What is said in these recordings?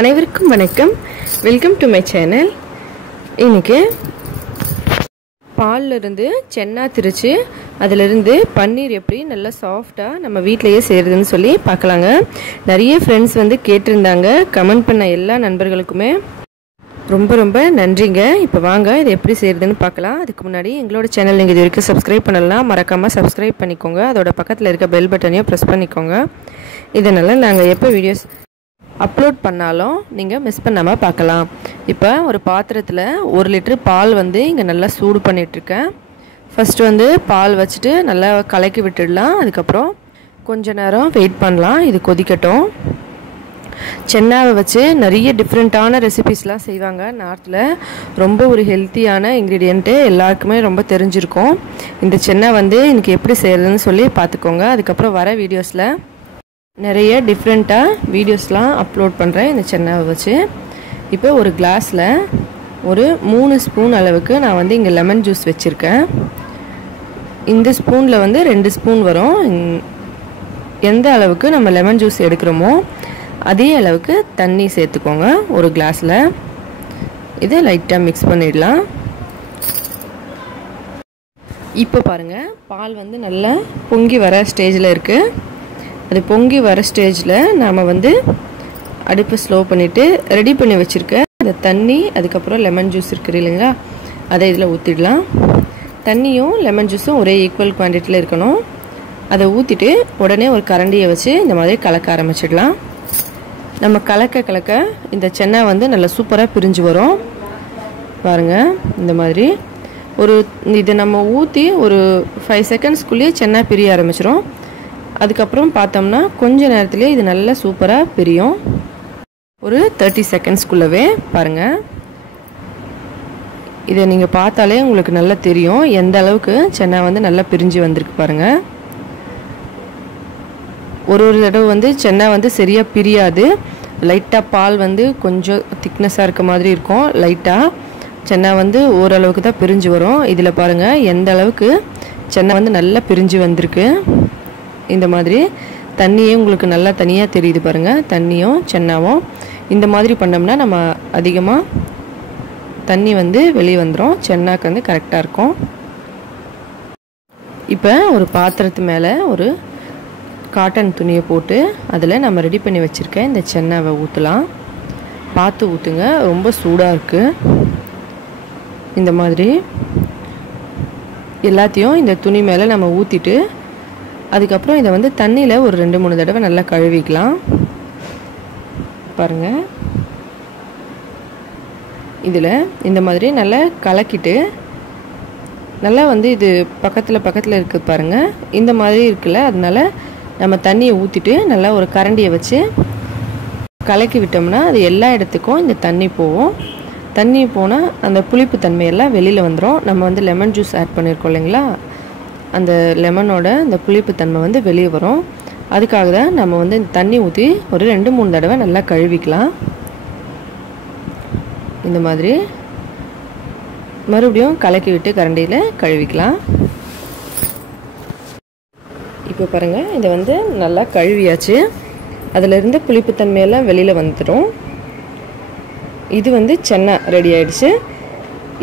அனைவருக்கும் வணக்கம். Welcome to my channel. இன்னைக்கு பால்ல இருந்து சென்னா திரிச்சு அதிலிருந்து பன்னீர் எப்படி நல்லா சாஃப்டாக நம்ம வீட்டிலையே செய்கிறதுன்னு சொல்லி பார்க்கலாங்க. நிறைய ஃப்ரெண்ட்ஸ் கேட்டிருந்தாங்க. கமெண்ட் பண்ண எல்லா நண்பர்களுக்குமே ரொம்ப ரொம்ப நன்றிங்க. இப்போ வாங்க இது எப்படி செய்கிறதுன்னு பார்க்கலாம். அதுக்கு முன்னாடி எங்களோட சேனல் நீங்கள் இது வரைக்கும் சப்ஸ்கிரைப் பண்ணலாம், மறக்காமல் சப்ஸ்கிரைப் பண்ணிக்கோங்க. அதோட பக்கத்தில் இருக்க பெல் பட்டனையும் ப்ரெஸ் பண்ணிக்கோங்க. இதனால் நாங்கள் எப்போ வீடியோஸ் அப்லோட் பண்ணாலும் நீங்கள் மிஸ் பண்ணாமல் பார்க்கலாம். இப்போ ஒரு பாத்திரத்தில் 1 லிட்டர் பால் இங்கே நல்லா சூடு பண்ணிகிட்ருக்கேன். ஃபஸ்ட்டு பால் வச்சுட்டு நல்லா கலக்கி விட்டுடலாம். அதுக்கப்புறம் கொஞ்ச நேரம் வெயிட் பண்ணலாம், இது கொதிக்கட்டும். சென்னாவை வச்சு நிறைய டிஃப்ரெண்ட்டான ரெசிபீஸ்லாம் செய்வாங்க நார்த்தில். ரொம்ப ஒரு ஹெல்த்தியான இன்க்ரீடியண்ட்டு எல்லாருக்குமே ரொம்ப தெரிஞ்சிருக்கும். இந்த சென்னா இன்றைக்கி எப்படி செய்கிறதுன்னு சொல்லி பார்த்துக்கோங்க. அதுக்கப்புறம் வர வீடியோஸில் நிறைய டிஃப்ரெண்ட்டாக வீடியோஸ்லாம் அப்லோட் பண்ணுறேன் இந்த சென்னாவை வச்சு. இப்போ ஒரு கிளாஸில் ஒரு 3 ஸ்பூன் அளவுக்கு நான் இங்கே லெமன் ஜூஸ் வச்சுருக்கேன். இந்த ஸ்பூனில் 2 ஸ்பூன் வரும். எந்த அளவுக்கு நம்ம லெமன் ஜூஸ் எடுக்கிறோமோ அதே அளவுக்கு தண்ணி சேர்த்துக்கோங்க ஒரு கிளாஸில். இதை லைட்டாக மிக்ஸ் பண்ணிடலாம். இப்போ பாருங்கள், பால் நல்லா பொங்கி வர ஸ்டேஜில் இருக்குது. அது பொங்கி வர ஸ்டேஜில் நாம் அடுப்பை ஸ்லோ பண்ணிவிட்டு ரெடி பண்ணி வச்சுருக்க அந்த தண்ணி, அதுக்கப்புறம் லெமன் ஜூஸ் இருக்குது இல்லைங்களா, அதை இதில் ஊற்றிடலாம். தண்ணியும் லெமன் ஜூஸும் ஒரே ஈக்குவல் குவான்டிட்டியில் இருக்கணும். அதை ஊற்றிட்டு உடனே ஒரு கரண்டியை வச்சு இந்த மாதிரி கலக்க ஆரம்பிச்சிடலாம். நம்ம கலக்க கலக்க இந்த சென்னா நல்லா சூப்பராக பிரிஞ்சு வரும். பாருங்கள், இந்த மாதிரி இதை நம்ம ஊற்றி ஒரு 5 செகண்ட்ஸ்குள்ளேயே சென்னா பிரிய ஆரம்பிச்சிடும். அதுக்கப்புறம் பார்த்தோம்னா கொஞ்ச நேரத்துலேயே இது நல்லா சூப்பராக பிரியும். ஒரு 30 செகண்ட்ஸ்குள்ளவே பாருங்கள். இதை நீங்கள் பார்த்தாலே உங்களுக்கு நல்லா தெரியும் எந்த அளவுக்கு சென்னா நல்லா பிரிஞ்சு வந்திருக்கு பாருங்கள். ஒரு தடவை சென்னா சரியாக பிரியாது. லைட்டாக பால் கொஞ்சம் திக்னஸாக இருக்க மாதிரி இருக்கும். லைட்டாக சென்னா ஓரளவுக்கு தான் பிரிஞ்சு வரும். இதில் பாருங்கள் எந்த அளவுக்கு சென்னா நல்லா பிரிஞ்சு வந்திருக்கு. இந்த மாதிரி தண்ணியே உங்களுக்கு நல்லா தனியாக தெரியுது பாருங்கள், தண்ணியும் சென்னாவும். இந்த மாதிரி பண்ணோம்னா நம்ம அதிகமாக தண்ணி வெளியே வந்துடும். சென்னாக்கு கரெக்டாக இருக்கும். இப்போ ஒரு பாத்திரத்து மேலே ஒரு காட்டன் துணியை போட்டு அதில் நம்ம ரெடி பண்ணி வச்சுருக்க இந்த சென்னாவை ஊற்றலாம். பார்த்து ஊற்றுங்க, ரொம்ப சூடாக இருக்குது. இந்த மாதிரி எல்லாத்தையும் இந்த துணி மேலே நம்ம ஊற்றிட்டு அதுக்கப்புறம் இதை தண்ணியில் ஒரு 2-3 தடவை நல்லா கழுவிக்கலாம். பாருங்கள், இதில் இந்த மாதிரி நல்லா கலக்கிட்டு நல்லா இது பக்கத்தில் இருக்குது பாருங்கள். இந்த மாதிரி இருக்குல்ல, அதனால நம்ம தண்ணியை ஊற்றிட்டு நல்லா ஒரு கரண்டியை வச்சு கலக்கி விட்டோம்னா அது எல்லா இடத்துக்கும் இந்த தண்ணி போகும். தண்ணி போனால் அந்த புளிப்பு தன்மையெல்லாம் வெளியில் வந்துடும். நம்ம லெமன் ஜூஸ் ஆட் பண்ணியிருக்கோம் இல்லைங்களா, அந்த லெமனோட அந்த புளிப்பு தன்மை வெளியே வரும். அதுக்காக தான் நம்ம இந்த தண்ணி ஊற்றி ஒரு 2-3 தடவை நல்லா கழுவிக்கலாம். இந்த மாதிரி மறுபடியும் கலக்கி விட்டு கரண்டியில் கழுவிக்கலாம். இப்போ பாருங்கள், இதை நல்லா கழுவியாச்சு. அதிலிருந்து புளிப்புத்தன்மையெல்லாம் வெளியில் வந்துடும். இது சென்னா ரெடி ஆகிடுச்சு.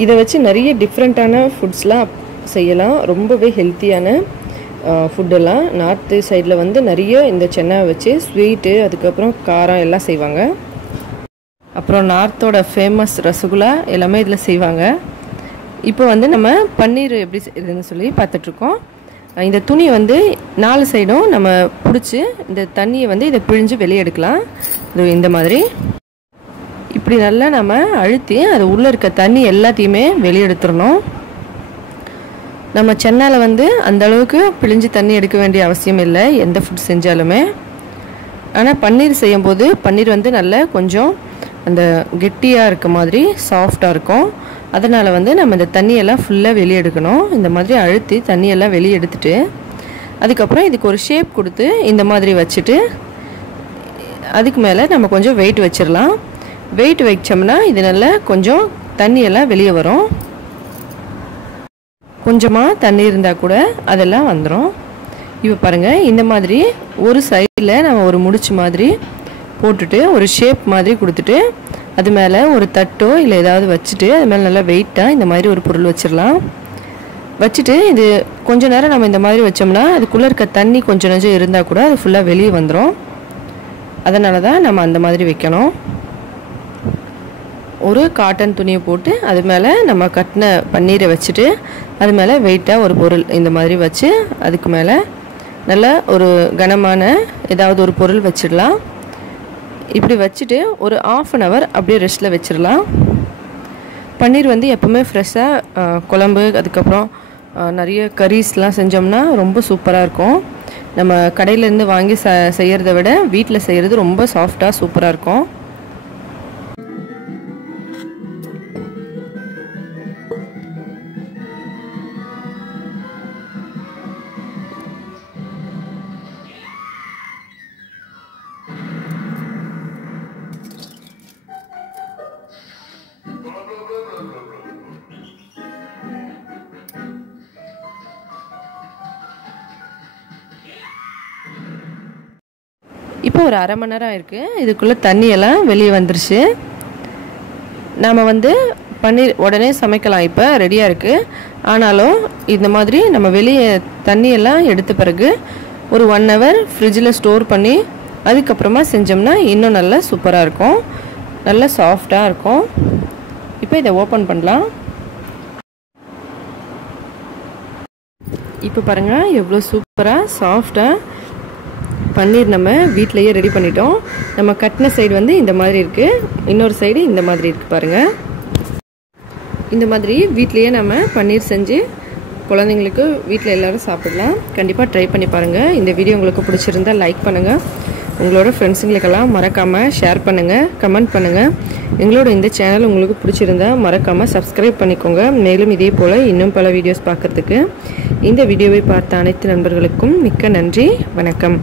இதை வச்சு நிறைய டிஃப்ரெண்ட்டான ஃபுட்ஸ்லாம் செய்யலாம். ரொம்பவே ஹெல்த்தியான ஃபுட்டெல்லாம் நார்த்து சைடில் நிறைய இந்த சென்னாவை வச்சு ஸ்வீட்டு, அதுக்கப்புறம் காரம் எல்லாம் செய்வாங்க. அப்புறம் நார்த்தோட ஃபேமஸ் ரசகுல்லா எல்லாமே இதில் செய்வாங்க. இப்போ நம்ம பன்னீர் எப்படி செய்யுதுன்னு சொல்லி பார்த்துட்ருக்கோம். இந்த துணி 4 சைடும் நம்ம பிடிச்சி இந்த தண்ணியை இதை பிழிஞ்சு வெளியே எடுக்கலாம். இது இந்த மாதிரி இப்படி நல்லா நம்ம அழுத்தி அது உள்ளே இருக்க தண்ணி எல்லாத்தையுமே வெளியே எடுத்துடணும். நம்ம சென்னால அந்த அளவுக்கு பிழிஞ்சு தண்ணி எடுக்க வேண்டிய அவசியம் இல்லை எந்த ஃபுட் செஞ்சாலுமே. ஆனால் பன்னீர் செய்யும்போது பன்னீர் நல்லா கொஞ்சம் அந்த கெட்டியாக இருக்க மாதிரி சாஃப்டாக இருக்கும். அதனால் நம்ம இந்த தண்ணியெல்லாம் ஃபுல்லாக வெளியே எடுக்கணும். இந்த மாதிரி அழுத்தி தண்ணியெல்லாம் வெளியே எடுத்துட்டு அதுக்கப்புறம் இதுக்கு ஒரு ஷேப் கொடுத்து இந்த மாதிரி வச்சுட்டு அதுக்கு மேலே நம்ம கொஞ்சம் வெயிட் வச்சிடலாம். வெயிட் வச்சோம்னா இது நல்லா கொஞ்சம் தண்ணியெல்லாம் வெளியே வரும். கொஞ்சமாக தண்ணி இருந்தால் கூட அதெல்லாம் வந்துடும். இப்போ பாருங்கள், இந்த மாதிரி ஒரு சைடில் நம்ம ஒரு முடிச்சு மாதிரி போட்டுட்டு ஒரு ஷேப் மாதிரி கொடுத்துட்டு அது மேலே ஒரு தட்டோ இல்லை ஏதாவது வச்சுட்டு அது மேலே நல்லா வெயிட்டாக இந்த மாதிரி ஒரு பொருள் வச்சிடலாம். வச்சுட்டு இது கொஞ்ச நேரம் நம்ம இந்த மாதிரி வச்சோம்னா அதுக்குள்ளே இருக்க தண்ணி கொஞ்சம் நஞ்சம் இருந்தால் கூட அது ஃபுல்லாக வெளியே வந்துடும். அதனால தான் நம்ம அந்த மாதிரி வைக்கணும். ஒரு காட்டன் துணியை போட்டு அது மேலே நம்ம கட்டின பன்னீரை வச்சுட்டு அது மேலே வெயிட்டாக ஒரு பொருள் இந்த மாதிரி வச்சு அதுக்கு மேலே நல்லா ஒரு கனமான ஏதாவது ஒரு பொருள் வச்சிடலாம். இப்படி வச்சுட்டு ஒரு 1/2 hour அப்படியே ரெஸ்ட்டில் வச்சிடலாம். பன்னீர் வந்து எப்போவுமே ஃப்ரெஷ்ஷாக குழம்பு அதுக்கப்புறம் நிறைய கரீஸ்லாம் செஞ்சோம்னா ரொம்ப சூப்பராக இருக்கும். நம்ம கடையிலேருந்து வாங்கி செய்கிறத விட வீட்டில் செய்கிறது ரொம்ப சாஃப்டாக சூப்பராக இருக்கும். இப்போ ஒரு 1/2 மணி நேரம் ஆயிருக்கு. இதுக்குள்ளே தண்ணியெல்லாம் வெளியே வந்துருச்சு. நாம் வந்து பன்னீர் உடனே சமைக்கலாம், இப்போ ரெடியாக இருக்குது. ஆனாலும் இந்த மாதிரி நம்ம வெளியே தண்ணியெல்லாம் எடுத்த பிறகு ஒரு 1 hour ஃப்ரிட்ஜில் ஸ்டோர் பண்ணி அதுக்கப்புறமா செஞ்சோம்னா இன்னும் நல்லா சூப்பராக இருக்கும், நல்லா சாஃப்டாக இருக்கும். இப்போ இதை ஓப்பன் பண்ணலாம். இப்போ பாருங்கள் எவ்வளோ சூப்பராக சாஃப்டாக பன்னீர் நம்ம வீட்டிலையே ரெடி பண்ணிட்டோம். நம்ம கட்டின சைடு வந்து இந்த மாதிரி இருக்குது, இன்னொரு சைடு இந்த மாதிரி இருக்குது பாருங்கள். இந்த மாதிரி வீட்டிலையே நம்ம பன்னீர் செஞ்சு குழந்தைங்களுக்கு வீட்டில் எல்லோரும் சாப்பிடலாம். கண்டிப்பாக ட்ரை பண்ணி பாருங்கள். இந்த வீடியோ உங்களுக்கு பிடிச்சிருந்தால் லைக் பண்ணுங்கள், உங்களோட ஃப்ரெண்ட்ஸுங்களுக்கெல்லாம் மறக்காமல் ஷேர் பண்ணுங்கள், கமெண்ட் பண்ணுங்கள். எங்களோட இந்த சேனல் உங்களுக்கு பிடிச்சிருந்தா மறக்காமல் சப்ஸ்கிரைப் பண்ணிக்கோங்க. மேலும் இதே போல் இன்னும் பல வீடியோஸ் பார்க்குறதுக்கு இந்த வீடியோவை பார்த்த அனைத்து நண்பர்களுக்கும் மிக்க நன்றி. வணக்கம்.